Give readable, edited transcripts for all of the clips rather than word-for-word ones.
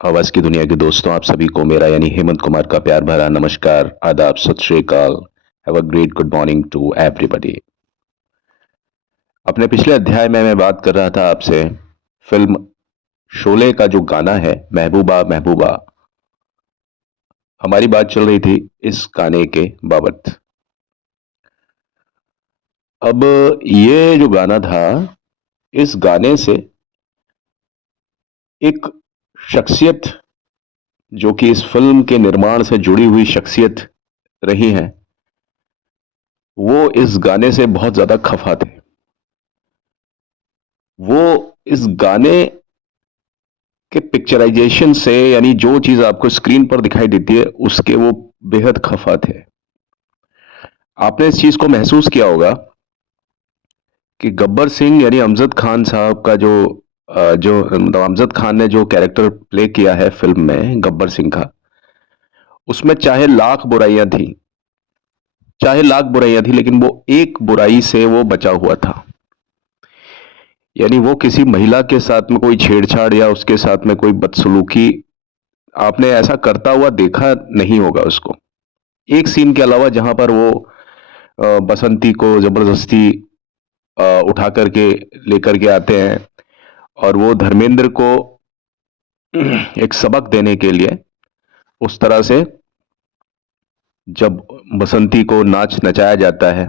आवाज की दुनिया के दोस्तों, आप सभी को मेरा यानी हेमंत कुमार का प्यार भरा नमस्कार, आदाब, सत श्री अकाल। Have a great good morning to everybody. अपने पिछले अध्याय में मैं बात कर रहा था आपसे फिल्म शोले का जो गाना है महबूबा महबूबा। हमारी बात चल रही थी इस गाने के बाबत। अब ये जो गाना था, इस गाने से एक शख्सियत जो कि इस फिल्म के निर्माण से जुड़ी हुई शख्सियत रही है, वो इस गाने से बहुत ज्यादा खफा थे। वो इस गाने के पिक्चराइजेशन से, यानी जो चीज आपको स्क्रीन पर दिखाई देती है उसके वो बेहद खफा थे। आपने इस चीज को महसूस किया होगा कि गब्बर सिंह यानी अमजद खान साहब का जो अमजद खान ने जो कैरेक्टर प्ले किया है फिल्म में गब्बर सिंह का, उसमें चाहे लाख बुराइयां थी, लेकिन वो एक बुराई से वो बचा हुआ था। यानी वो किसी महिला के साथ में कोई छेड़छाड़ या उसके साथ में कोई बदसलूकी आपने ऐसा करता हुआ देखा नहीं होगा उसको। एक सीन के अलावा जहां पर वो बसंती को जबरदस्ती उठा करके लेकर के आते हैं और वो धर्मेंद्र को एक सबक देने के लिए उस तरह से जब बसंती को नाच नचाया जाता है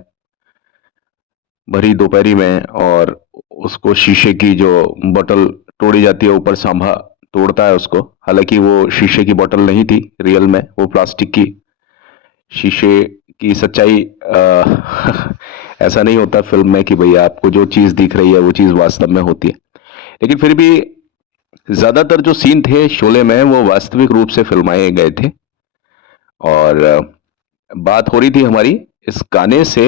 भरी दोपहरी में, और उसको शीशे की जो बोतल तोड़ी जाती है, ऊपर सांभा तोड़ता है उसको। हालांकि वो शीशे की बोतल नहीं थी, रियल में वो प्लास्टिक की शीशे की सच्चाई ऐसा नहीं होता फिल्म में कि भैया आपको जो चीज दिख रही है वो चीज वास्तव में होती है। लेकिन फिर भी ज्यादातर जो सीन थे शोले में वो वास्तविक रूप से फिल्माए गए थे। और बात हो रही थी हमारी इस गाने से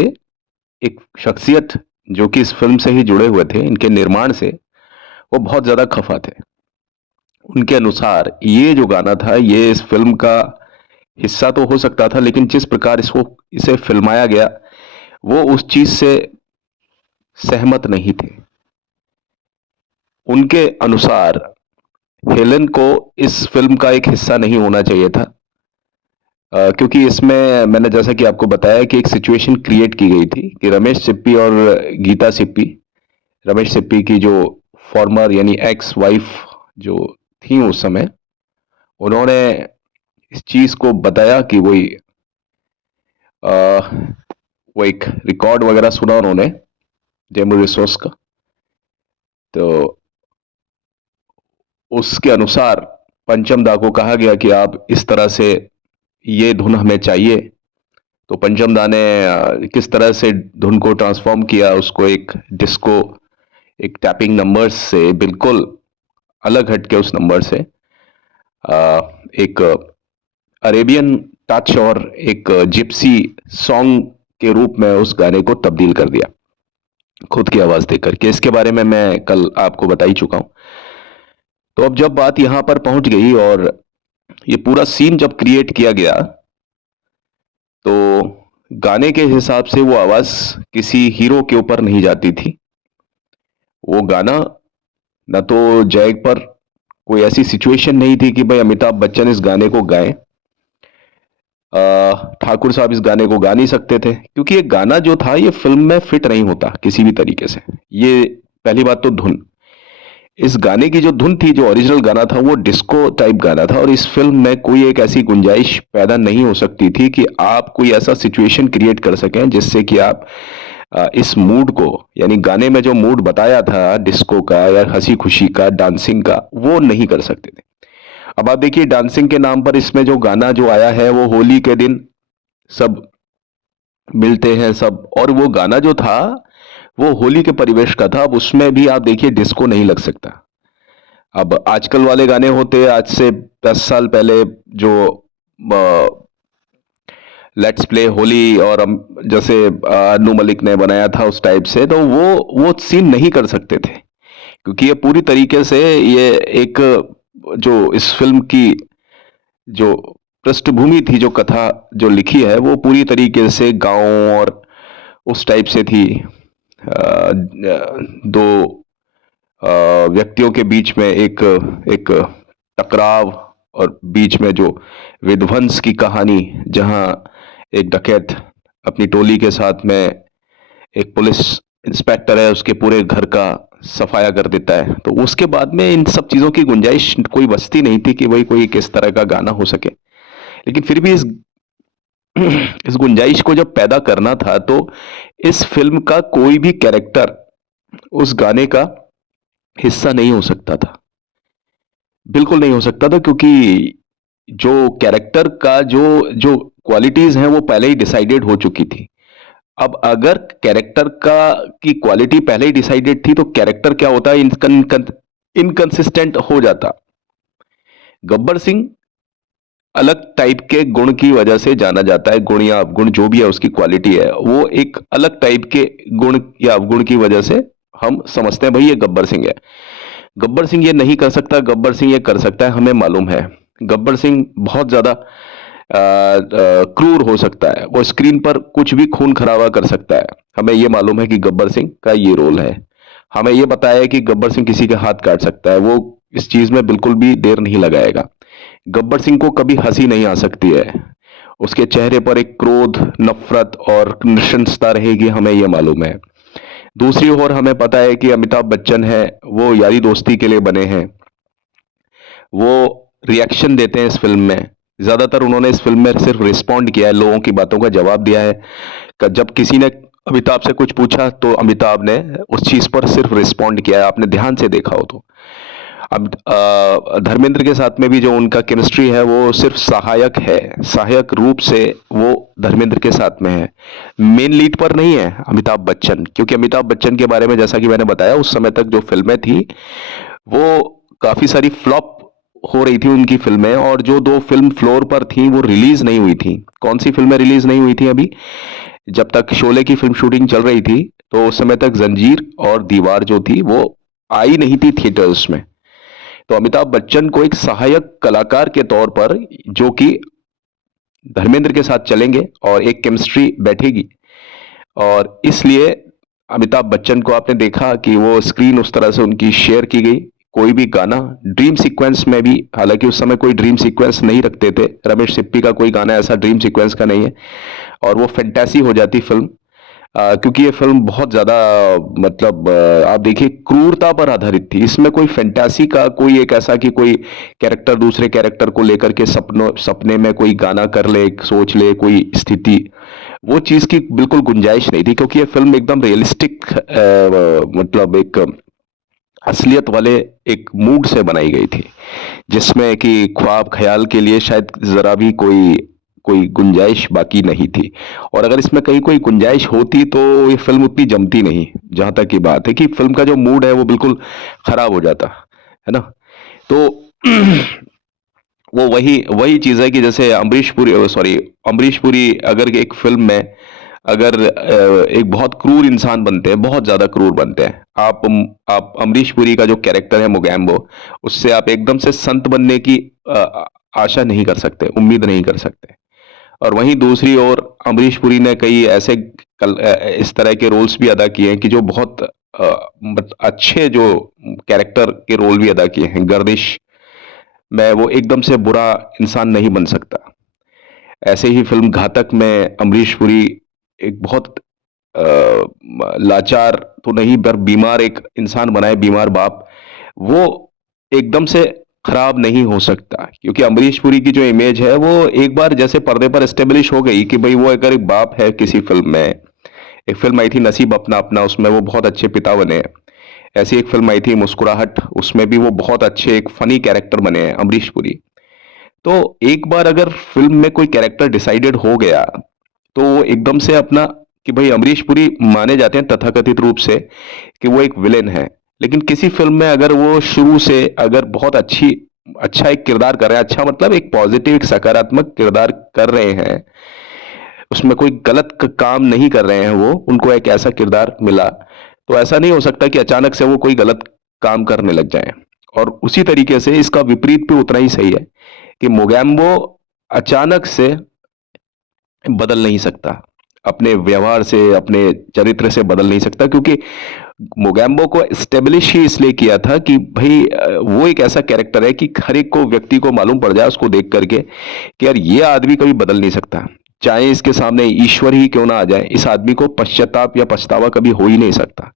एक शख्सियत जो कि इस फिल्म से ही जुड़े हुए थे, इनके निर्माण से वो बहुत ज्यादा खफा थे। उनके अनुसार ये जो गाना था ये इस फिल्म का हिस्सा तो हो सकता था, लेकिन जिस प्रकार इसे फिल्माया गया वो उस चीज से सहमत नहीं थे। उनके अनुसार हेलन को इस फिल्म का एक हिस्सा नहीं होना चाहिए था, क्योंकि इसमें मैंने जैसा कि आपको बताया कि एक सिचुएशन क्रिएट की गई थी कि रमेश सिप्पी और गीता सिप्पी, रमेश सिप्पी की जो फॉर्मर यानी एक्स वाइफ जो थी उस समय, उन्होंने इस चीज को बताया कि वो एक रिकॉर्ड वगैरह सुना उन्होंने जेमू रिसोर्स का। तो उसके अनुसार पंचम दा को कहा गया कि आप इस तरह से ये धुन हमें चाहिए। तो पंचम दा ने किस तरह से धुन को ट्रांसफॉर्म किया, उसको एक डिस्को, एक टैपिंग नंबर से बिल्कुल अलग हटके उस नंबर से एक अरेबियन टच और एक जिप्सी सॉन्ग के रूप में उस गाने को तब्दील कर दिया खुद की आवाज देकर के। इसके बारे में मैं कल आपको बता ही चुका हूं। तो अब जब बात यहां पर पहुंच गई और ये पूरा सीन जब क्रिएट किया गया, तो गाने के हिसाब से वो आवाज किसी हीरो के ऊपर नहीं जाती थी। वो गाना न तो जैक पर कोई ऐसी सिचुएशन नहीं थी कि भाई अमिताभ बच्चन इस गाने को गाएं। ठाकुर साहब इस गाने को गा नहीं सकते थे, क्योंकि ये गाना जो था ये फिल्म में फिट नहीं होता किसी भी तरीके से। ये पहली बात तो धुन, इस गाने की जो धुन थी, जो ओरिजिनल गाना था वो डिस्को टाइप गाना था, और इस फिल्म में कोई एक ऐसी गुंजाइश पैदा नहीं हो सकती थी कि आप कोई ऐसा सिचुएशन क्रिएट कर सकें जिससे कि आप इस मूड को, यानी गाने में जो मूड बताया था डिस्को का या हंसी खुशी का, डांसिंग का, वो नहीं कर सकते थे। अब आप देखिए डांसिंग के नाम पर इसमें जो गाना जो आया है वो होली के दिन सब मिलते हैं सब, और वो गाना जो था वो होली के परिवेश का था। अब उसमें भी आप देखिए डिस्को नहीं लग सकता। अब आजकल वाले गाने होते, आज से 10 साल पहले जो लेट्स प्ले होली और जैसे अन्नू मलिक ने बनाया था उस टाइप से, तो वो सीन नहीं कर सकते थे, क्योंकि ये पूरी तरीके से ये एक जो इस फिल्म की जो पृष्ठभूमि थी, जो कथा जो लिखी है वो पूरी तरीके से गांव और उस टाइप से थी। दो व्यक्तियों के बीच में एक एक टकराव और बीच में जो विध्वंस की कहानी, जहां एक डकैत अपनी टोली के साथ में एक पुलिस इंस्पेक्टर है उसके पूरे घर का सफाया कर देता है, तो उसके बाद में इन सब चीजों की गुंजाइश कोई बचती नहीं थी कि भाई कोई किस तरह का गाना हो सके। लेकिन फिर भी इस इस गुंजाइश को जब पैदा करना था, तो इस फिल्म का कोई भी कैरेक्टर उस गाने का हिस्सा नहीं हो सकता था। बिल्कुल नहीं हो सकता था, क्योंकि जो कैरेक्टर का जो जो क्वालिटीज हैं वो पहले ही डिसाइडेड हो चुकी थी। अब अगर कैरेक्टर का की क्वालिटी पहले ही डिसाइडेड थी, तो कैरेक्टर क्या होता है, इनकंसिस्टेंट हो जाता। गब्बर सिंह अलग टाइप के गुण की वजह से जाना जाता है। गुण या अवगुण जो भी है, उसकी क्वालिटी है, वो एक अलग टाइप के गुण या अवगुण की वजह से हम समझते हैं भाई ये गब्बर सिंह है। गब्बर सिंह ये नहीं कर सकता, गब्बर सिंह ये कर सकता है, हमें मालूम है। गब्बर सिंह बहुत ज्यादा क्रूर हो सकता है, वो स्क्रीन पर कुछ भी खून खराबा कर सकता है। हमें ये मालूम है कि गब्बर सिंह का ये रोल है। हमें ये बताया है कि गब्बर सिंह किसी के हाथ काट सकता है, वो इस चीज में बिल्कुल भी देर नहीं लगाएगा। गब्बर सिंह को कभी हंसी नहीं आ सकती है, उसके चेहरे पर एक क्रोध, नफरत और नृशंसता रहेगी, हमें यह मालूम है। दूसरी ओर हमें पता है कि अमिताभ बच्चन है, वो यारी दोस्ती के लिए बने हैं। वो रिएक्शन देते हैं इस फिल्म में। ज्यादातर उन्होंने इस फिल्म में सिर्फ रिस्पॉन्ड किया है, लोगों की बातों का जवाब दिया है। जब किसी ने अमिताभ से कुछ पूछा, तो अमिताभ ने उस चीज पर सिर्फ रिस्पॉन्ड किया है, आपने ध्यान से देखा हो तो। अब धर्मेंद्र के साथ में भी जो उनका केमिस्ट्री है, वो सिर्फ सहायक है, सहायक रूप से वो धर्मेंद्र के साथ में है। मेन लीड पर नहीं है अमिताभ बच्चन, क्योंकि अमिताभ बच्चन के बारे में जैसा कि मैंने बताया, उस समय तक जो फिल्में थी वो काफी सारी फ्लॉप हो रही थी उनकी फिल्में, और जो दो फिल्म फ्लोर पर थी वो रिलीज नहीं हुई थी। कौन सी फिल्में रिलीज नहीं हुई थी अभी? जब तक शोले की फिल्म शूटिंग चल रही थी, तो उस समय तक जंजीर और दीवार जो थी वो आई नहीं थी थिएटर्स में। तो अमिताभ बच्चन को एक सहायक कलाकार के तौर पर, जो कि धर्मेंद्र के साथ चलेंगे और एक केमिस्ट्री बैठेगी, और इसलिए अमिताभ बच्चन को आपने देखा कि वो स्क्रीन उस तरह से उनकी शेयर की गई। कोई भी गाना ड्रीम सीक्वेंस में भी, हालांकि उस समय कोई ड्रीम सीक्वेंस नहीं रखते थे, रमेश सिप्पी का कोई गाना ऐसा ड्रीम सीक्वेंस का नहीं है, और वो फैंटेसी हो जाती फिल्म। क्योंकि ये फिल्म बहुत ज्यादा, मतलब आप देखिए, क्रूरता पर आधारित थी। इसमें कोई फैंटेसी का कोई एक ऐसा कि कोई कैरेक्टर दूसरे कैरेक्टर को लेकर के सपने में कोई गाना कर ले, सोच ले कोई स्थिति, वो चीज की बिल्कुल गुंजाइश नहीं थी, क्योंकि ये फिल्म एकदम रियलिस्टिक, मतलब एक असलियत वाले एक मूड से बनाई गई थी, जिसमें कि ख्वाब ख्याल के लिए शायद जरा भी कोई कोई गुंजाइश बाकी नहीं थी। और अगर इसमें कहीं कोई गुंजाइश होती, तो ये फिल्म उतनी जमती नहीं। जहां तक की बात है कि फिल्म का जो मूड है वो बिल्कुल खराब हो जाता है ना। तो वो वही वही चीज है कि जैसे अमरीश पुरी अगर एक फिल्म में, अगर एक बहुत क्रूर इंसान बनते हैं, बहुत ज्यादा क्रूर बनते हैं, आप अमरीश पुरी का जो कैरेक्टर है मोगैम्बो, उससे आप एकदम से संत बनने की आशा नहीं कर सकते, उम्मीद नहीं कर सकते। और वहीं दूसरी ओर अमरीश पुरी ने कई ऐसे इस तरह के रोल्स भी अदा किए हैं कि जो बहुत अच्छे जो कैरेक्टर के रोल भी अदा किए हैं। गर्दिश में वो एकदम से बुरा इंसान नहीं बन सकता। ऐसे ही फिल्म घातक में अमरीश पुरी एक बहुत लाचार तो नहीं, पर बीमार एक इंसान बनाए, बीमार बाप, वो एकदम से खराब नहीं हो सकता। क्योंकि अमरीश पुरी की जो इमेज है, वो एक बार जैसे पर्दे पर एस्टेब्लिश हो गई कि भाई वो अगर एक बाप है किसी फिल्म में। एक फिल्म आई थी नसीब अपना अपना, उसमें वो बहुत अच्छे पिता बने हैं। ऐसी एक फिल्म आई थी मुस्कुराहट, उसमें भी वो बहुत अच्छे एक फनी कैरेक्टर बने हैं अमरीश पुरी। तो एक बार अगर फिल्म में कोई कैरेक्टर डिसाइडेड हो गया, तो वो एकदम से अपना, कि भाई अमरीश पुरी माने जाते हैं तथाकथित रूप से कि वो एक विलेन है। लेकिन किसी फिल्म में अगर वो शुरू से अगर बहुत अच्छा एक किरदार कर रहे हैं, अच्छा मतलब एक पॉजिटिव, एक सकारात्मक किरदार कर रहे हैं, उसमें कोई गलत काम नहीं कर रहे हैं, वो उनको एक ऐसा किरदार मिला, तो ऐसा नहीं हो सकता कि अचानक से वो कोई गलत काम करने लग जाए। और उसी तरीके से इसका विपरीत भी उतना ही सही है कि मोगैम्बो अचानक से बदल नहीं सकता, अपने व्यवहार से, अपने चरित्र से बदल नहीं सकता, क्योंकि मोगैम्बो को एस्टेब्लिश ही इसलिए किया था कि भाई वो एक ऐसा कैरेक्टर है कि हर एक को व्यक्ति को मालूम पड़ जाए उसको देख करके कि यार ये आदमी कभी बदल नहीं सकता, चाहे इसके सामने ईश्वर ही क्यों ना आ जाए, इस आदमी को पश्चाताप या पछतावा कभी हो ही नहीं सकता।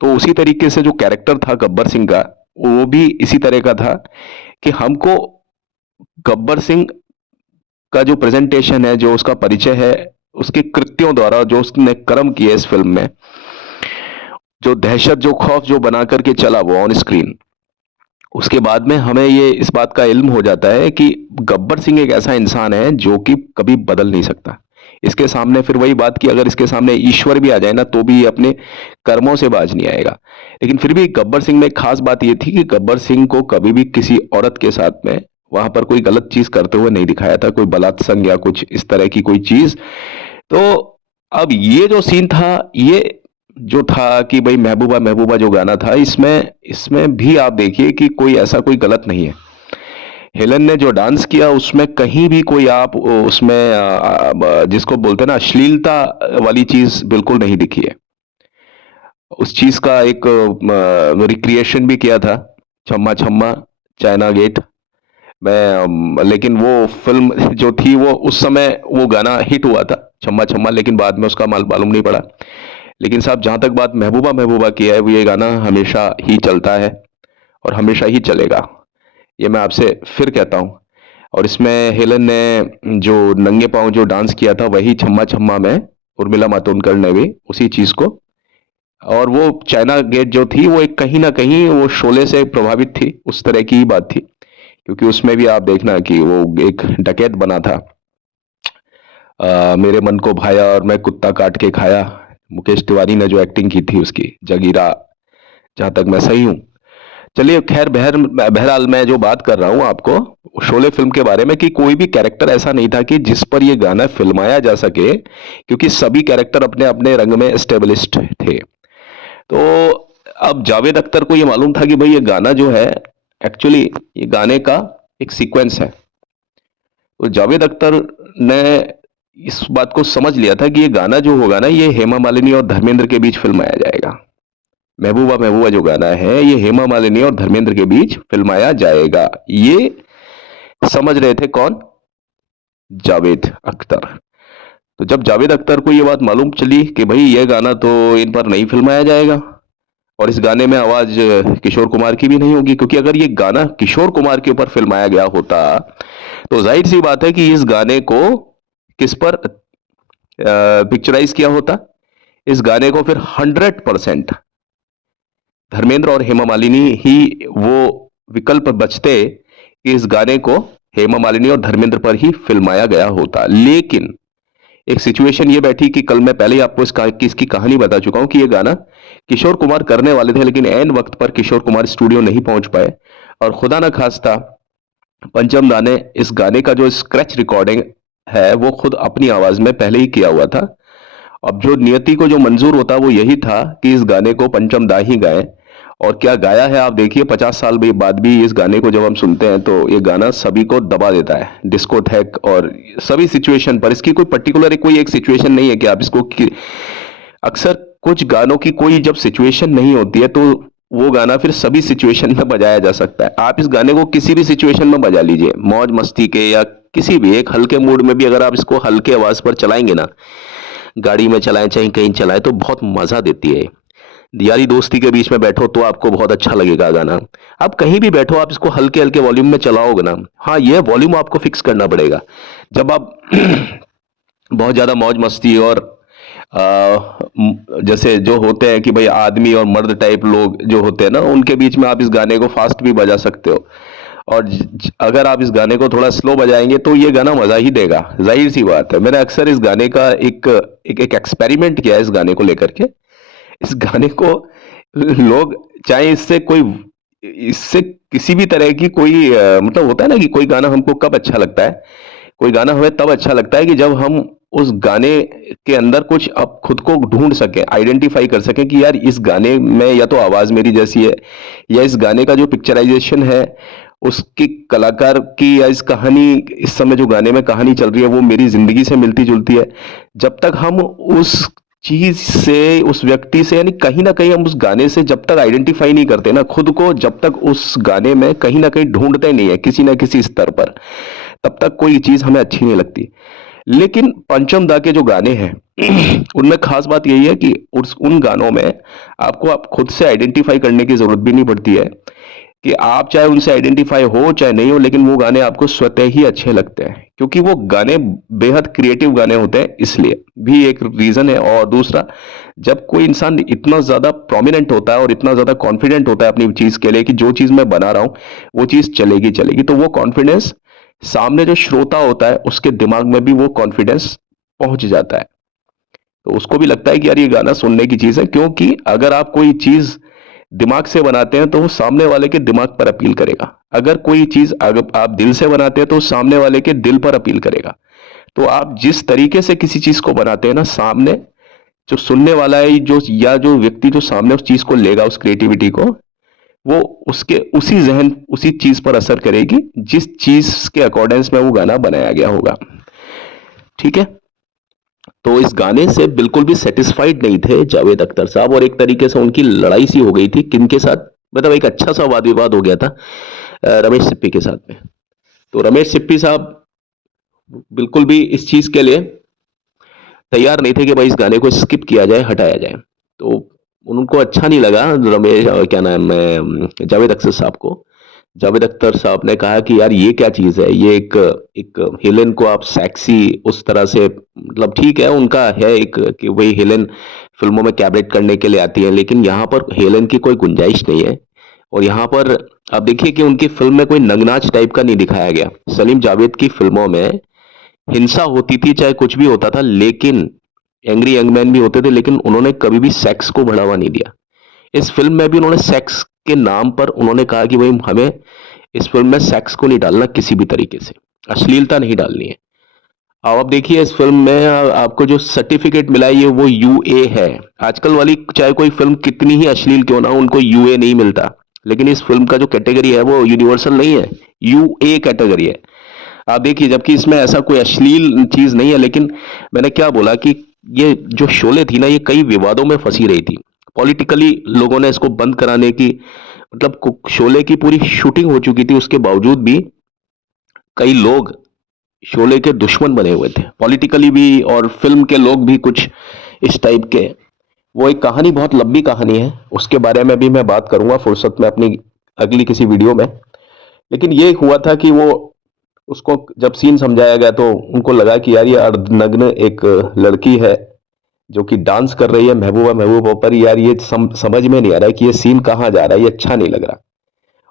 तो उसी तरीके से जो कैरेक्टर था गब्बर सिंह का, वो भी इसी तरह का था कि हमको गब्बर सिंह का जो प्रेजेंटेशन है, जो उसका परिचय है, उसके कृत्यों द्वारा जो उसने कर्म किए इस फिल्म में, जो दहशत जो खौफ जो बना करके चला वो ऑन स्क्रीन, उसके बाद में हमें ये इस बात का इल्म हो जाता है कि गब्बर सिंह एक ऐसा इंसान है जो कि कभी बदल नहीं सकता। इसके सामने फिर वही बात कि अगर इसके सामने ईश्वर भी आ जाए ना तो भी ये अपने कर्मों से बाज नहीं आएगा। लेकिन फिर भी गब्बर सिंह में एक खास बात ये थी कि गब्बर सिंह को कभी भी किसी औरत के साथ में वहां पर कोई गलत चीज करते हुए नहीं दिखाया था, कोई बलात्संग या कुछ इस तरह की कोई चीज। तो अब ये जो सीन था, ये जो था कि भाई महबूबा महबूबा जो गाना था, इसमें इसमें भी आप देखिए कि कोई ऐसा कोई गलत नहीं है। हेलन ने जो डांस किया उसमें कहीं भी कोई आप उसमें जिसको बोलते हैं ना अश्लीलता वाली चीज बिल्कुल नहीं दिखी है। उस चीज का एक रिक्रिएशन भी किया था, छम्मा छम्मा चाइना गेट में। लेकिन वो फिल्म जो थी वो उस समय वो गाना हिट हुआ था छम्मा छम्मा, लेकिन बाद में उसका मालूम नहीं पड़ा। लेकिन साहब जहां तक बात महबूबा महबूबा की है, वो ये गाना हमेशा ही चलता है और हमेशा ही चलेगा, ये मैं आपसे फिर कहता हूँ। और इसमें हेलन ने जो नंगे पांव जो डांस किया था वही छम्मा छम्मा में उर्मिला मातोंडकर ने भी उसी चीज को। और वो चाइना गेट जो थी वो एक कहीं ना कहीं वो शोले से प्रभावित थी, उस तरह की ही बात थी, क्योंकि उसमें भी आप देखना कि वो एक डकैत बना था। मेरे मन को भाया और मैं कुत्ता काट के खाया, मुकेश तिवारी ने जो एक्टिंग की थी उसकी, जगीरा, जहां तक मैं सही हूं। चलिए खैर, बहरहाल मैं जो बात कर रहा हूं आपको शोले फिल्म के बारे में, कि कोई भी कैरेक्टर ऐसा नहीं था कि जिस पर ये गाना फिल्माया जा सके, क्योंकि सभी कैरेक्टर अपने अपने रंग में एस्टेब्लिश्ड थे। तो अब जावेद अख्तर को ये मालूम था कि भाई ये गाना जो है, एक्चुअली ये गाने का एक सीक्वेंस है। तो जावेद अख्तर ने इस बात को समझ लिया था कि ये गाना जो होगा ना, ये हेमा मालिनी और धर्मेंद्र के बीच फिल्माया जाएगा। महबूबा महबूबा जो गाना है ये हेमा मालिनी और धर्मेंद्र के बीच फिल्माया जाएगा, ये समझ रहे थे कौन? जावेद अख्तर। तो जब जावेद अख्तर को ये बात मालूम चली कि भाई ये गाना तो इन पर नहीं फिल्माया जाएगा और इस गाने में आवाज किशोर कुमार की भी नहीं होगी, क्योंकि अगर ये गाना किशोर कुमार के ऊपर फिल्माया गया होता तो जाहिर सी बात है कि इस गाने को किस पर पिक्चराइज किया होता, इस गाने को फिर 100% धर्मेंद्र और हेमा मालिनी ही वो विकल्प बचते कि इस गाने को हेमा मालिनी और धर्मेंद्र पर ही फिल्माया गया होता। लेकिन एक सिचुएशन ये बैठी कि कल मैं पहले ही आपको इसकी कहानी बता चुका हूं कि ये गाना किशोर कुमार करने वाले थे, लेकिन ऐन वक्त पर किशोर कुमार स्टूडियो नहीं पहुंच पाए और खुदा ना खास्ता पंचम दा ने इस गाने का जो स्क्रैच रिकॉर्डिंग है वो खुद अपनी आवाज में पहले ही किया हुआ था। अब जो नियति को जो मंजूर होता वो यही था कि इस गाने को पंचम दा ही गाएं, और क्या गाया है आप देखिए। 50 साल बाद भी इस गाने को जब हम सुनते हैं तो ये गाना सभी को दबा देता है, डिस्कोथेक और सभी सिचुएशन पर। इसकी कोई पर्टिकुलर कोई एक सिचुएशन नहीं है कि आप इसको अक्सर कुछ गानों की कोई जब सिचुएशन नहीं होती है तो वो गाना फिर सभी सिचुएशन में बजाया जा सकता है। आप इस गाने को किसी भी सिचुएशन में बजा लीजिए, मौज मस्ती के या किसी भी एक हल्के मूड में भी अगर आप इसको हल्के आवाज पर चलाएंगे ना, गाड़ी में चलाएं चाहे कहीं चलाएं, तो बहुत मजा देती है। यारी दोस्ती के बीच में बैठो तो आपको बहुत अच्छा लगेगा गाना। आप कहीं भी बैठो, आप इसको हल्के हल्के वॉल्यूम में चलाओगे ना, हाँ ये वॉल्यूम आपको फिक्स करना पड़ेगा। जब आप बहुत ज्यादा मौज मस्ती और जैसे जो होते हैं कि भाई आदमी और मर्द टाइप लोग जो होते हैं ना, उनके बीच में आप इस गाने को फास्ट भी बजा सकते हो। और अगर आप इस गाने को थोड़ा स्लो बजाएंगे तो ये गाना मजा ही देगा, जाहिर सी बात है। मैंने अक्सर इस गाने का एक एक्सपेरिमेंट किया है इस गाने को लेकर के। इस गाने को लोग चाहे इससे किसी भी तरह की कोई मतलब होता है ना कि कोई गाना हमको कब अच्छा लगता है, कोई गाना हमें तब अच्छा लगता है कि जब हम उस गाने के अंदर कुछ अब खुद को ढूंढ सकें, आइडेंटिफाई कर सकें कि यार इस गाने में या तो आवाज मेरी जैसी है, या इस गाने का जो पिक्चराइजेशन है उसकी कलाकार की, या इस कहानी, इस समय जो गाने में कहानी चल रही है वो मेरी जिंदगी से मिलती जुलती है। जब तक हम उस चीज से, उस व्यक्ति से, यानी कहीं ना कहीं हम उस गाने से जब तक आइडेंटिफाई नहीं करते ना खुद को, जब तक उस गाने में कहीं ना कहीं ढूंढते नहीं है किसी ना किसी स्तर पर, तब तक कोई चीज हमें अच्छी नहीं लगती। लेकिन पंचम दा के जो गाने हैं उनमें खास बात यही है कि उन गानों में आपको आप खुद से आइडेंटिफाई करने की जरूरत भी नहीं पड़ती है, कि आप चाहे उनसे आइडेंटिफाई हो चाहे नहीं हो, लेकिन वो गाने आपको स्वतः ही अच्छे लगते हैं, क्योंकि वो गाने बेहद क्रिएटिव गाने होते हैं, इसलिए भी एक रीजन है। और दूसरा, जब कोई इंसान इतना ज्यादा प्रोमिनेंट होता है और इतना ज्यादा कॉन्फिडेंट होता है अपनी चीज के लिए कि जो चीज मैं बना रहा हूं वो चीज चलेगी चलेगी, तो वो कॉन्फिडेंस सामने जो श्रोता होता है उसके दिमाग में भी वो कॉन्फिडेंस पहुंच जाता है, तो उसको भी लगता है कि यार ये गाना सुनने की चीज है। क्योंकि अगर आप कोई चीज दिमाग से बनाते हैं तो वो सामने वाले के दिमाग पर अपील करेगा, अगर कोई चीज अगर आप दिल से बनाते हैं तो सामने वाले के दिल पर अपील करेगा। तो आप जिस तरीके से किसी चीज को बनाते हैं ना, सामने जो सुनने वाला है, जो या जो व्यक्ति जो सामने उस चीज को लेगा, उस क्रिएटिविटी को, वो उसके उसी जहन उसी चीज पर असर करेगी जिस चीज के अकॉर्डेंस में वो गाना बनाया गया होगा। ठीक है। तो इस गाने से बिल्कुल भी सेटिस्फाइड नहीं थे जावेद अख्तर साहब, और एक तरीके से उनकी लड़ाई सी हो गई थी किनके साथ, मतलब एक अच्छा सा वाद विवाद हो गया था रमेश सिप्पी के साथ में। तो रमेश सिप्पी साहब बिल्कुल भी इस चीज के लिए तैयार नहीं थे कि भाई इस गाने को स्किप किया जाए, हटाया जाए। तो उनको अच्छा नहीं लगा, रमेश क्या नाम है, जावेद अख्तर साहब को। जावेद अख्तर साहब ने कहा कि यार ये क्या चीज है, ये एक एक हेलेन को आप सेक्सी उस तरह से, मतलब ठीक है उनका है एक कि वही हेलेन फिल्मों में कैबरेट करने के लिए आती है, लेकिन यहाँ पर हेलेन की कोई गुंजाइश नहीं है। और यहाँ पर आप देखिए कि उनकी फिल्म में कोई नगनाच टाइप का नहीं दिखाया गया। सलीम जावेद की फिल्मों में हिंसा होती थी, चाहे कुछ भी होता था, लेकिन एंग्री यंग मैन भी होते थे, लेकिन उन्होंने कभी भी सेक्स को बढ़ावा नहीं दिया। इस फिल्म में भी उन्होंने सेक्स के नाम पर उन्होंने कहा कि भाई हमें इस फिल्म में सेक्स को नहीं डालना, किसी भी तरीके से अश्लीलता नहीं डालनी है। अब आप देखिए इस फिल्म में आपको जो सर्टिफिकेट मिला है ये वो यूए है। आजकल वाली चाहे कोई फिल्म कितनी ही अश्लील क्यों ना हो, उनको यूए नहीं मिलता, लेकिन इस फिल्म का जो कैटेगरी है वो यूनिवर्सल नहीं है, यूए कैटेगरी है। आप देखिए, जबकि इसमें ऐसा कोई अश्लील चीज नहीं है, लेकिन मैंने क्या बोला कि ये जो शोले थी ना, ये कई विवादों में फंसी रही थी। पॉलिटिकली लोगों ने इसको बंद कराने की, मतलब शोले की पूरी शूटिंग हो चुकी थी, उसके बावजूद भी कई लोग शोले के दुश्मन बने हुए थे, पॉलिटिकली भी और फिल्म के लोग भी कुछ इस टाइप के। वो एक कहानी बहुत लंबी कहानी है, उसके बारे में भी मैं बात करूंगा फुर्सत में अपनी अगली किसी वीडियो में। लेकिन ये हुआ था कि वो उसको जब सीन समझाया गया तो उनको लगा कि यार ये अर्धनग्न एक लड़की है जो कि डांस कर रही है महबूबा महबूबा पर, यार ये समझ में नहीं आ रहा है कि ये सीन कहाँ जा रहा है, ये अच्छा नहीं लग रहा।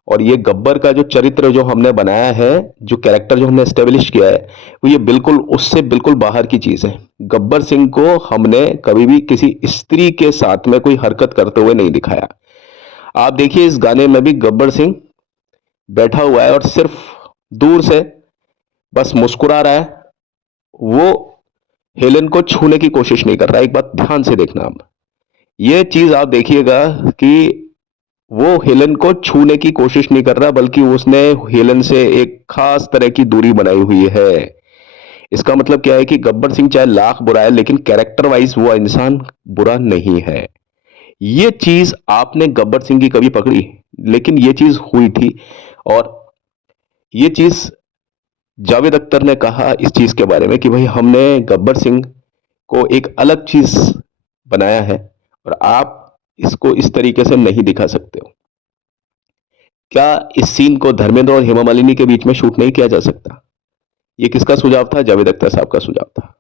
और ये गब्बर का जो चरित्र जो हमने बनाया है, जो कैरेक्टर जो हमने एस्टेब्लिश किया है, वो ये बिल्कुल उससे बिल्कुल बाहर की चीज है। गब्बर सिंह को हमने कभी भी किसी स्त्री के साथ में कोई हरकत करते हुए नहीं दिखाया। आप देखिए इस गाने में भी गब्बर सिंह बैठा हुआ है और सिर्फ दूर से बस मुस्कुरा रहा है, वो हेलेन को छूने की कोशिश नहीं कर रहा है। एक बात ध्यान से देखना आप, ये चीज आप देखिएगा कि वो हेलेन को छूने की कोशिश नहीं कर रहा, बल्कि उसने हेलेन से एक खास तरह की दूरी बनाई हुई है। इसका मतलब क्या है कि गब्बर सिंह चाहे लाख बुरा है, लेकिन कैरेक्टर वाइज वो इंसान बुरा नहीं है। ये चीज आपने गब्बर सिंह की कभी पकड़ी, लेकिन ये चीज हुई थी। और ये चीज जावेद अख्तर ने कहा इस चीज के बारे में कि भाई हमने गब्बर सिंह को एक अलग चीज बनाया है और आप इसको इस तरीके से नहीं दिखा सकते हो। क्या इस सीन को धर्मेंद्र और हेमा मालिनी के बीच में शूट नहीं किया जा सकता? ये किसका सुझाव था? जावेद अख्तर साहब का सुझाव था।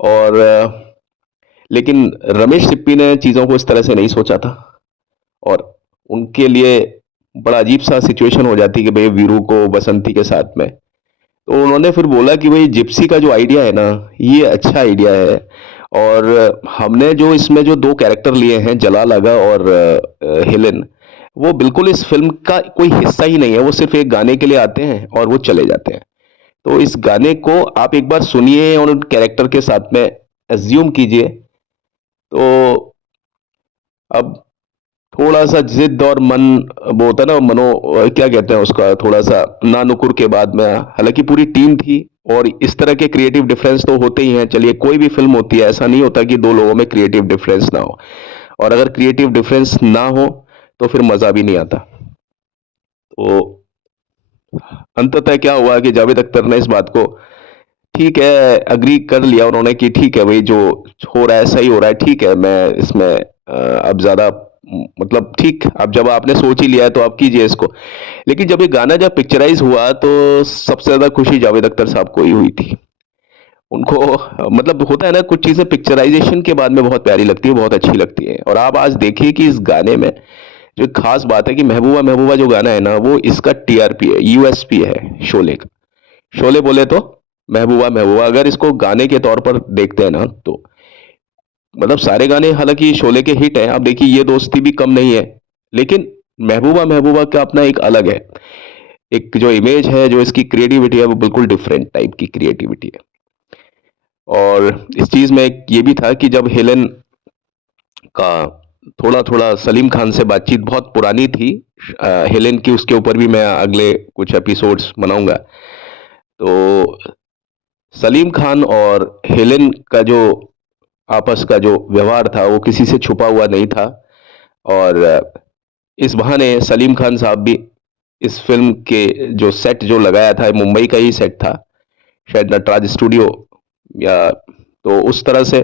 और लेकिन रमेश सिप्पी ने चीजों को इस तरह से नहीं सोचा था, और उनके लिए बड़ा अजीब सा सिचुएशन हो जाती कि भाई वीरू को बसंती के साथ में, तो उन्होंने फिर बोला कि भाई जिप्सी का जो आइडिया है ना, ये अच्छा आइडिया है। और हमने जो इसमें जो दो कैरेक्टर लिए हैं, जलाल आगा और हेलेन, वो बिल्कुल इस फिल्म का कोई हिस्सा ही नहीं है, वो सिर्फ एक गाने के लिए आते हैं और वो चले जाते हैं। तो इस गाने को आप एक बार सुनिए और उन कैरेक्टर के साथ में एज्यूम कीजिए। तो अब थोड़ा सा जिद और मन, वो होता है ना, क्या कहते हैं उसका, थोड़ा सा नानुकुर के बाद में, हालांकि पूरी टीम थी, और इस तरह के क्रिएटिव डिफरेंस तो होते ही हैं। चलिए, कोई भी फिल्म होती है, ऐसा नहीं होता कि दो लोगों में क्रिएटिव डिफरेंस ना हो, और अगर क्रिएटिव डिफरेंस ना हो तो फिर मजा भी नहीं आता। तो अंततः क्या हुआ कि जावेद अख्तर ने इस बात को, ठीक है, अग्री कर लिया उन्होंने कि ठीक है भाई, जो हो रहा है सही हो रहा है, ठीक है, मैं इसमें अब ज्यादा मतलब ठीक, अब जब आपने सोच ही लिया है तो आप कीजिए इसको। लेकिन जब ये गाना जब पिक्चराइज हुआ तो सबसे ज्यादा खुशी जावेद अख्तर साहब को ही हुई थी। उनको मतलब होता है ना, कुछ चीजें पिक्चराइजेशन के बाद में बहुत प्यारी लगती है, बहुत अच्छी लगती है। और आप आज देखिए कि इस गाने में जो एक खास बात है कि महबूबा महबूबा जो गाना है ना, वो इसका टीआरपी है, यूएसपी है शोले का। शोले बोले तो महबूबा महबूबा, अगर इसको गाने के तौर पर देखते हैं ना तो मतलब सारे गाने हालांकि शोले के हिट हैं। आप देखिए ये दोस्ती भी कम नहीं है, लेकिन महबूबा महबूबा का अपना एक अलग है, एक जो इमेज है, जो इसकी क्रिएटिविटी है, वो बिल्कुल डिफरेंट टाइप की क्रिएटिविटी है। और इस चीज में एक ये भी था कि जब हेलेन का थोड़ा थोड़ा सलीम खान से बातचीत बहुत पुरानी थी, हेलेन की, उसके ऊपर भी मैं अगले कुछ एपिसोड्स बनाऊंगा। तो सलीम खान और हेलेन का जो आपस का जो व्यवहार था वो किसी से छुपा हुआ नहीं था। और इस बहाने सलीम खान साहब भी इस फिल्म के जो सेट जो लगाया था, मुंबई का ही सेट था, शायद नटराज स्टूडियो, या तो उस तरह से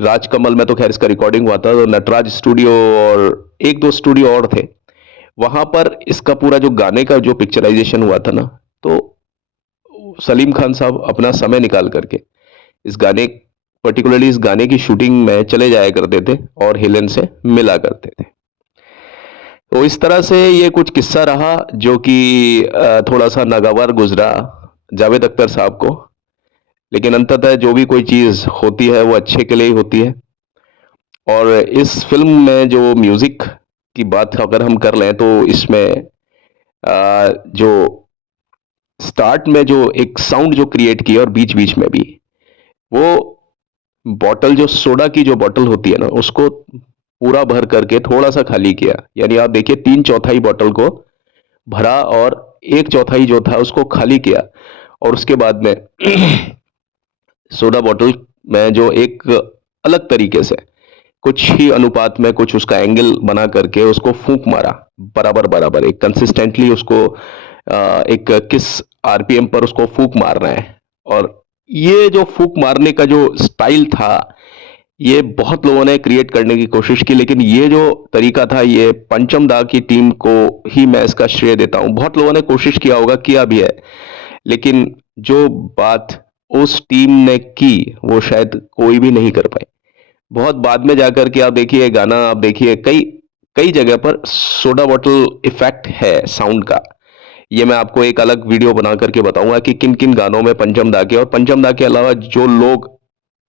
राजकमल में तो खैर इसका रिकॉर्डिंग हुआ था, तो नटराज स्टूडियो और एक दो स्टूडियो और थे, वहां पर इसका पूरा जो गाने का जो पिक्चराइजेशन हुआ था ना, तो सलीम खान साहब अपना समय निकाल करके इस गाने, पर्टिकुलरली इस गाने की शूटिंग में चले जाया करते थे और हेलेन से मिला करते थे। तो इस तरह से ये कुछ किस्सा रहा जो कि थोड़ा सा नागवार गुजरा जावेद अख्तर साहब को। लेकिन अंततः जो भी कोई चीज होती है वो अच्छे के लिए ही होती है। और इस फिल्म में जो म्यूजिक की बात अगर हम कर लें तो इसमें जो स्टार्ट में जो एक साउंड जो क्रिएट किया, और बीच बीच में भी वो बॉटल, जो सोडा की जो बॉटल होती है ना, उसको पूरा भर करके थोड़ा सा खाली किया। यानी आप देखिए, तीन चौथाई बॉटल को भरा और एक चौथाई जो था उसको खाली किया, और उसके बाद में सोडा बॉटल में जो एक अलग तरीके से कुछ ही अनुपात में कुछ उसका एंगल बना करके उसको फूंक मारा, बराबर बराबर एक कंसिस्टेंटली उसको एक किस आरपीएम पर उसको फूंक मारना है। और ये जो फूंक मारने का जो स्टाइल था, ये बहुत लोगों ने क्रिएट करने की कोशिश की, लेकिन ये जो तरीका था, ये पंचम दा की टीम को ही मैं इसका श्रेय देता हूं। बहुत लोगों ने कोशिश किया होगा, किया भी है, लेकिन जो बात उस टीम ने की वो शायद कोई भी नहीं कर पाई। बहुत बाद में जाकर के आप देखिए गाना, आप देखिए कई कई जगह पर सोडा बॉटल इफेक्ट है साउंड का। ये मैं आपको एक अलग वीडियो बना करके बताऊंगा कि किन किन गानों में पंचम दा के, और पंचम दा के अलावा जो लोग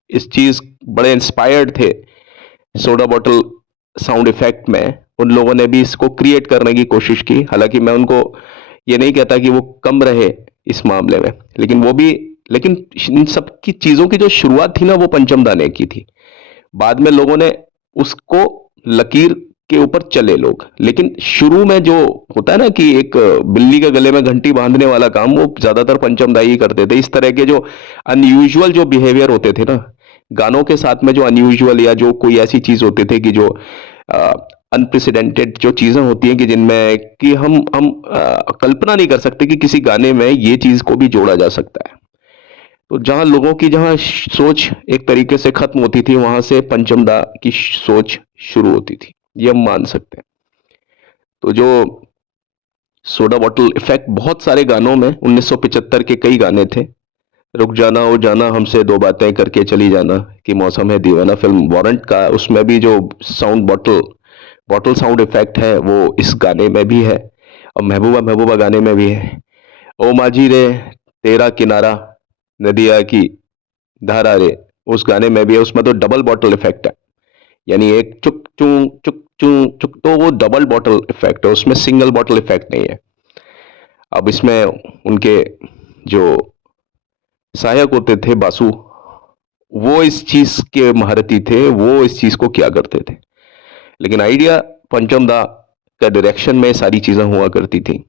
इस चीज बड़े इंस्पायर्ड थे सोडा बॉटल साउंड इफेक्ट में, उन लोगों ने भी इसको क्रिएट करने की कोशिश की। हालांकि मैं उनको ये नहीं कहता कि वो कम रहे इस मामले में, लेकिन वो भी, लेकिन इन सब की चीजों की जो शुरुआत थी ना, वो पंचम दा ने की थी। बाद में लोगों ने उसको लकीर के ऊपर चले लोग, लेकिन शुरू में जो होता है ना कि एक बिल्ली के गले में घंटी बांधने वाला काम, वो ज्यादातर पंचम दा ही करते थे। इस तरह के जो अनयूजुअल जो बिहेवियर होते थे ना गानों के साथ में, जो अनयूजुअल या जो कोई ऐसी चीज होते थे कि जो अनप्रेसिडेंटेड जो चीजें होती हैं कि जिनमें कि हम कल्पना नहीं कर सकते कि किसी गाने में ये चीज को भी जोड़ा जा सकता है। तो जहां लोगों की जहां सोच एक तरीके से खत्म होती थी, वहां से पंचमदा की सोच शुरू होती थी, ये हम मान सकते हैं। तो जो सोडा बॉटल इफेक्ट बहुत सारे गानों में, 1975 के कई गाने थे, रुक जाना ओ जाना हमसे दो बातें करके चली जाना, कि मौसम है दीवाना, फिल्म वारंट का, उसमें भी जो sound bottle bottle sound effect है वो इस गाने में भी है, और महबूबा महबूबा गाने में भी है। ओ माझी रे तेरा किनारा, नदिया की धारा रे, उस गाने में भी है, उसमें तो डबल बॉटल इफेक्ट है। यानी एक चुक चू चुक, तो वो डबल बॉटल इफेक्ट है, उसमें सिंगल बॉटल इफेक्ट नहीं है। अब इसमें उनके जो सहायक होते थे बासु, वो इस चीज के महारथी थे, वो इस चीज को क्या करते थे। लेकिन आइडिया पंचम दा का डायरेक्शन में सारी चीजें हुआ करती थी।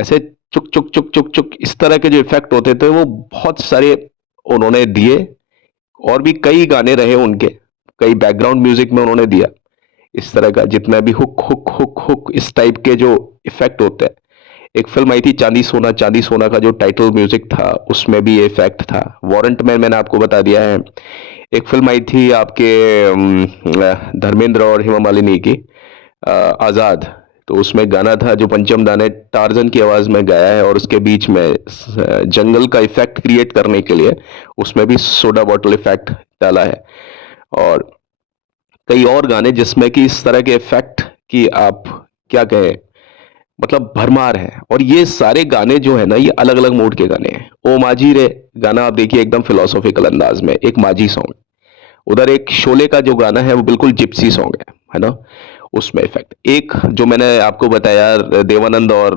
ऐसे चुक चुक चुक चुक चुक इस तरह के जो इफेक्ट होते थे वो बहुत सारे उन्होंने दिए। और भी कई गाने रहे उनके, कई बैकग्राउंड म्यूजिक में उन्होंने दिया इस तरह का, जितना भी हुक हुक हुक हुक इस टाइप के जो इफेक्ट होते हैं। एक फिल्म आई थी चांदी सोना का जो टाइटल म्यूजिक था, उसमें भी ये इफेक्ट था। वारंट में मैंने आपको बता दिया है। एक फिल्म आई थी आपके धर्मेंद्र और हेमा मालिनी की, आजाद। तो उसमें गाना था जो पंचम दा ने टार्जन की आवाज में गाया है, और उसके बीच में जंगल का इफेक्ट क्रिएट करने के लिए उसमें भी सोडा बॉटल इफेक्ट डाला है। और कई और गाने जिसमें कि इस तरह के इफेक्ट की आप क्या कहें, मतलब भरमार है। और ये सारे गाने जो है ना, ये अलग अलग मूड के गाने हैं। ओ माझी रे गाना आप देखिए, एकदम फिलोसॉफिकल अंदाज में एक माझी सॉन्ग। उधर एक शोले का जो गाना है वो बिल्कुल जिप्सी सॉन्ग है ना, उसमें इफेक्ट। एक जो मैंने आपको बताया देवानंद और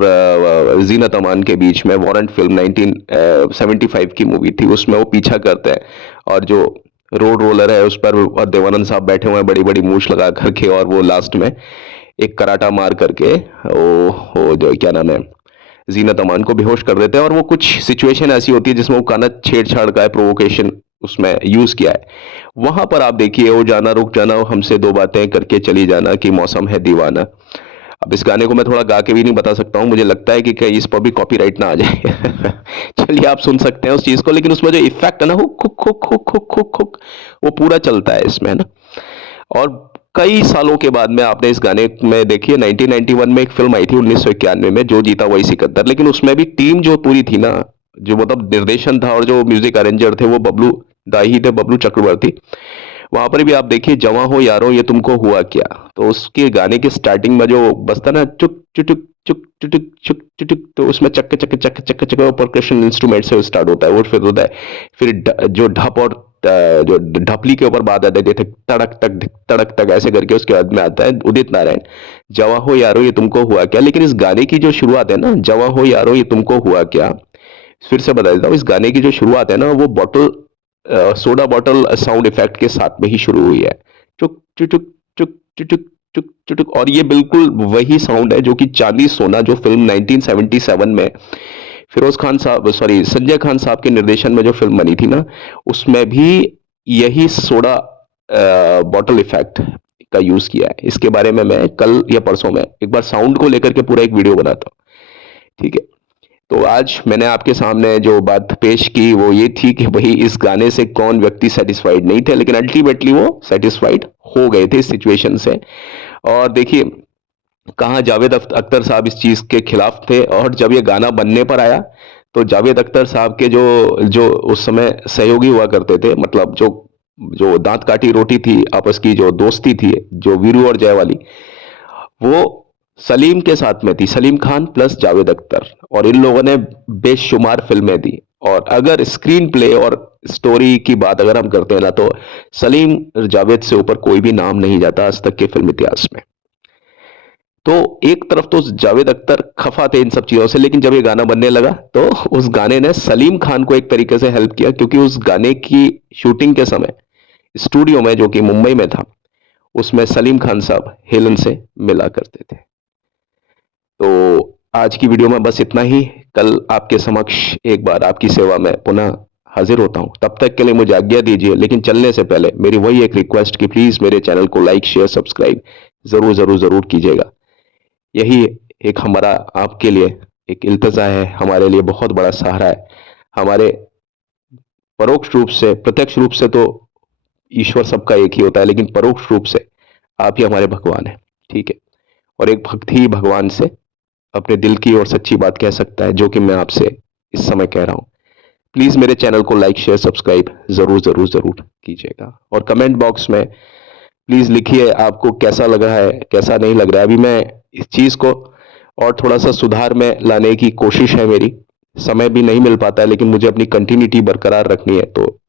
जीनत अमान के बीच में, वारंट फिल्म 1975 की मूवी थी, उसमें वो पीछा करते हैं और जो रोड रोलर है उस पर और देवानंद साहब बैठे हुए हैं बड़ी बड़ी मूछ लगा करके, और वो लास्ट में एक कराटा मार करके वो जो क्या नाम है, जीनत अमान को बेहोश कर देते हैं। और वो कुछ सिचुएशन ऐसी होती है जिसमें वो गाना छेड़छाड़ का है, प्रोवोकेशन उसमें यूज किया है। वहां पर आप देखिए, ओ जाना रुक जाना, वो हमसे दो बातें करके चली जाना, कि मौसम है दीवाना। अब इस गाने को मैं थोड़ा गा के भी नहीं बता सकता हूँ, मुझे लगता है कि कहीं इस पर भी कॉपीराइट ना आ जाए। चलिए आप सुन सकते हैं उस चीज को, लेकिन उसमें जो इफेक्ट है ना, hook hook hook hook hook hook hook, वो पूरा चलता है इसमें, है ना। और कई सालों के बाद में आपने इस गाने में देखिए, 1991 में एक फिल्म आई थी 1991 में, जो जीता वही सिकंदर। लेकिन उसमें भी टीम जो पूरी थी ना, जो मतलब निर्देशन था और जो म्यूजिक अरेंजर थे वो बबलू दाही थे, बबलू चक्रवर्ती। वहां पर भी आप देखिए, जवां हो यारो ये तुमको हुआ क्या, तो उसके गाने के स्टार्टिंग में जो बजता ना, चुक चुटुक चुक चुटुक चुक चुटुक, तो उसमें चक चक चक चक चक परकशन इंस्ट्रूमेंट से स्टार्ट होता है, वो फिर होता है, फिर जो ढप और जो ढपली के ऊपर बात आते थे, तड़क तक तड़क तक ऐसे करके, उसके बाद में आता है उदित नारायण, जवां हो यारो ये तुमको हुआ क्या। लेकिन इस गाने की जो शुरुआत है ना, जवां हो यारो ये तुमको हुआ क्या, फिर से बता देता हूँ, इस गाने की जो शुरुआत है ना, वो bottle soda bottle sound effect के साथ में ही शुरू हुई है। चुक चुटुक चुक चुटुक चुक चुटुक, और ये बिल्कुल वही साउंड है जो कि चांदी सोना, जो फिल्म 1977 में फिरोज खान साहब, सॉरी, संजय खान साहब के निर्देशन में जो फिल्म बनी थी ना, उसमें भी यही सोडा बॉटल इफेक्ट का यूज किया है। इसके बारे में मैं कल या परसों में एक बार साउंड को लेकर के पूरा एक वीडियो बनाता हूँ, ठीक है। तो आज मैंने आपके सामने जो बात पेश की वो ये थी कि भाई इस गाने से कौन व्यक्ति सेटिस्फाइड नहीं थे, लेकिन अल्टीमेटली वो सेटिस्फाइड हो गए थे इस सिचुएशन से। और देखिए, कहाँ जावेद अख्तर साहब इस चीज के खिलाफ थे, और जब ये गाना बनने पर आया तो जावेद अख्तर साहब के जो जो उस समय सहयोगी हुआ करते थे, मतलब जो जो दांत काटी रोटी थी आपस की, जो दोस्ती थी, जो वीरू और जय वाली, वो सलीम के साथ में थी, सलीम खान प्लस जावेद अख्तर। और इन लोगों ने बेशुमार फिल्में दी। और अगर स्क्रीन प्ले और स्टोरी की बात अगर हम करते हैं ना, तो सलीम जावेद से ऊपर कोई भी नाम नहीं जाता आज तक के फिल्म इतिहास में। तो एक तरफ तो जावेद अख्तर खफा थे इन सब चीजों से, लेकिन जब ये गाना बनने लगा तो उस गाने ने सलीम खान को एक तरीके से हेल्प किया, क्योंकि उस गाने की शूटिंग के समय स्टूडियो में, जो कि मुंबई में था, उसमें सलीम खान साहब हेलन से मिला करते थे। तो आज की वीडियो में बस इतना ही। कल आपके समक्ष एक बार आपकी सेवा में पुनः हाजिर होता हूं। तब तक के लिए मुझे आज्ञा दीजिए, लेकिन चलने से पहले मेरी वही एक रिक्वेस्ट कि प्लीज मेरे चैनल को लाइक शेयर सब्सक्राइब जरूर जरूर जरूर कीजिएगा। यही एक हमारा आपके लिए एक इल्तजा है, हमारे लिए बहुत बड़ा सहारा है। हमारे परोक्ष रूप से, प्रत्यक्ष रूप से तो ईश्वर सबका एक ही होता है, लेकिन परोक्ष रूप से आप ही हमारे भगवान हैं, ठीक है। और एक भक्त ही भगवान से अपने दिल की और सच्ची बात कह सकता है, जो कि मैं आपसे इस समय कह रहा हूं। प्लीज मेरे चैनल को लाइक शेयर सब्सक्राइब जरूर जरूर जरूर कीजिएगा। और कमेंट बॉक्स में प्लीज लिखिए आपको कैसा लग रहा है, कैसा नहीं लग रहा है। अभी मैं इस चीज को और थोड़ा सा सुधार में लाने की कोशिश है मेरी। समय भी नहीं मिल पाता है, लेकिन मुझे अपनी कंटिन्यूटी बरकरार रखनी है। तो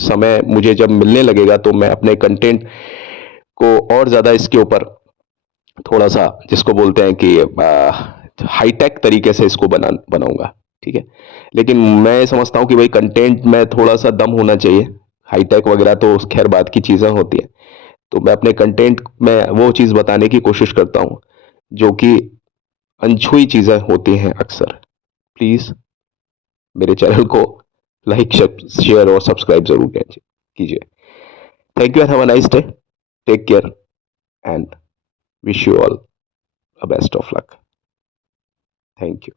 समय मुझे जब मिलने लगेगा तो मैं अपने कंटेंट को और ज्यादा इसके ऊपर थोड़ा सा, जिसको बोलते हैं कि हाईटेक तरीके से इसको बनाऊंगा, ठीक है। लेकिन मैं समझता हूं कि भाई कंटेंट में थोड़ा सा दम होना चाहिए। हाईटेक वगैरह तो खैर बात की चीजें होती है। तो मैं अपने कंटेंट में वो चीज बताने की कोशिश करता हूं जो कि अनछुई चीजें होती हैं अक्सर। प्लीज मेरे चैनल को लाइक, शेयर और सब्सक्राइब जरूर कीजिए। Thank you and have a nice day. Take care and wish you all a best of luck. Thank you.